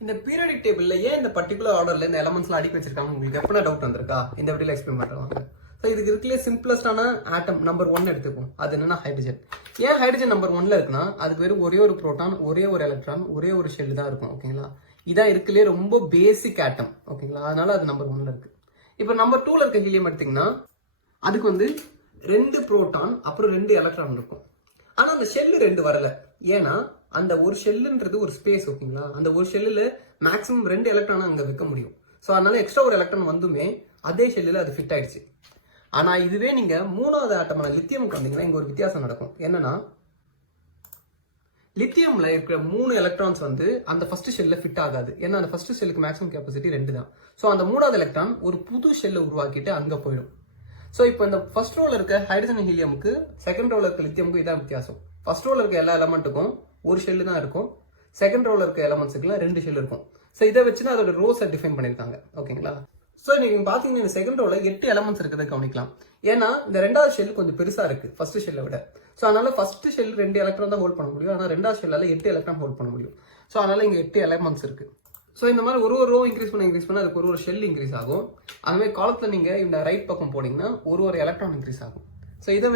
இந்த பீரியாடிக் டேபிள்ல ஏன் இந்த பர்டிகுலர் ஆர்டர்ல இந்த எலமெண்ட்ஸ்லாம் அடுக்கி வச்சிருக்காங்க உங்களுக்கு எப்பனா டவுட் வந்திருக்கா? இந்த வீடியோல எக்ஸ்பிளைன் பண்றாங்க. ஸோ இதுக்கு இருக்கலே சிம்பிளஸ்டான ஆட்டம் நம்பர் 1 எடுத்துக்கும். அது என்னன்னா ஹைட்ரஜன். ஏன் ஹைட்ரஜன் நம்பர் 1ல இருக்குன்னா அதுக்கு வெறும் ஒரே ஒரு புரோட்டான், ஒரே ஒரு எலக்ட்ரான், ஒரே ஒரு ஷெல் தான் இருக்கும். ஓகேங்களா? இதான் இருக்கலே ரொம்ப பேசிக் ஆட்டம். ஓகேங்களா? அதனால அது நம்பர் 1ல இருக்கு. இப்போ நம்பர் 2ல இருக்க ஹீலியம் எடுத்தீங்கன்னா அதுக்கு வந்து 2 புரோட்டான் அப்புறம் 2 எலக்ட்ரான் இருக்கும். ஆனா அந்த ஷெல்லு 2 வரல. ஏன்னா அந்த ஒரு ஷெல்லுன்றது ஒரு ஸ்பேஸ். ஓகேங்களா? அந்த ஒரு ஷெல்லுல மேக்ஸிமம் 2 எலக்ட்ரான் அங்க வைக்க முடியும். ஸோ அதனால எக்ஸ்ட்ரா ஒரு எலக்ட்ரான் வந்துமே அதே ஷெல்லுல அது ஃபிட் ஆயிடுச்சு. ஆனா இதுவே நீங்க 3வது ஆட்டமான லித்தியமுக்கு வந்தீங்கன்னா இங்க ஒரு வித்தியாசம் நடக்கும். என்னன்னா லித்தியம்ல இருக்கிற 3 எலக்ட்ரான்ஸ் வந்து அந்த ஃபர்ஸ்ட் ஷெல்ல ஃபிட் ஆகாது. ஏன்னா அந்த ஃபர்ஸ்ட் ஷெல்லுக்கு மேக்ஸிமம் கெப்பாசிட்டி 2 தான். ஸோ அந்த 3வது எலக்ட்ரான் ஒரு புது ஷெல்லை உருவாக்கிட்டு அங்க போயிடும். ஸோ இப்போ இந்த ஃபர்ஸ்ட் ரோல இருக்க ஹைட்ரஜன் ஹீலியமுக்கு செகண்ட் ரோல இருக்க லித்தியமுக்கு இதான் வித்தியாசம். ஃபர்ஸ்ட் ரோல இருக்க எல்லா எலமெண்ட்டுக்கும் ஒரு ஷெல்லு தான் இருக்கும். செகண்ட் ரோல இருக்க எலமெண்ட்ஸுக்குலாம் 2 ஷெல் இருக்கும். ஸோ இதை வச்சு தான் அதோட ரோஸை டிஃபைன் பண்ணியிருக்காங்க. ஓகேங்களா? ஸோ நீங்க பாத்தீங்கன்னா இந்த செகண்ட் ரோல 8 எலமெண்ட்ஸ் இருக்கிறத கவனிக்கலாம். ஏன்னா இந்த 2வது ஷெல் கொஞ்சம் பெருசா இருக்கு ஃபர்ஸ்ட் ஷெல்லை விட. ஸோ அதனால ஃபர்ஸ்ட் ஷெல் 2 எலக்ட்ரான் தான் ஹோல்ட் பண்ண முடியும். ஆனால் 2வது ஷெல்லால 8 எலக்ட்ரான் ஹோல்ட் பண்ண முடியும். ஸோ அதனால இங்க 8 எலமெண்ட்ஸ் இருக்கு. ஸோ இந்த மாதிரி ஒரு ரோ இன்க்ரீஸ் பண்ண அதுக்கு ஒரு ஷெல் இன்க்ரீஸ் ஆகும். அதுமாதிரி காலத்துல நீங்க இந்த ரைட் பக்கம் போனீங்கன்னா ஒரு எலக்ட்ரான் இன்க்ரீஸ் ஆகும். ஸோ இதை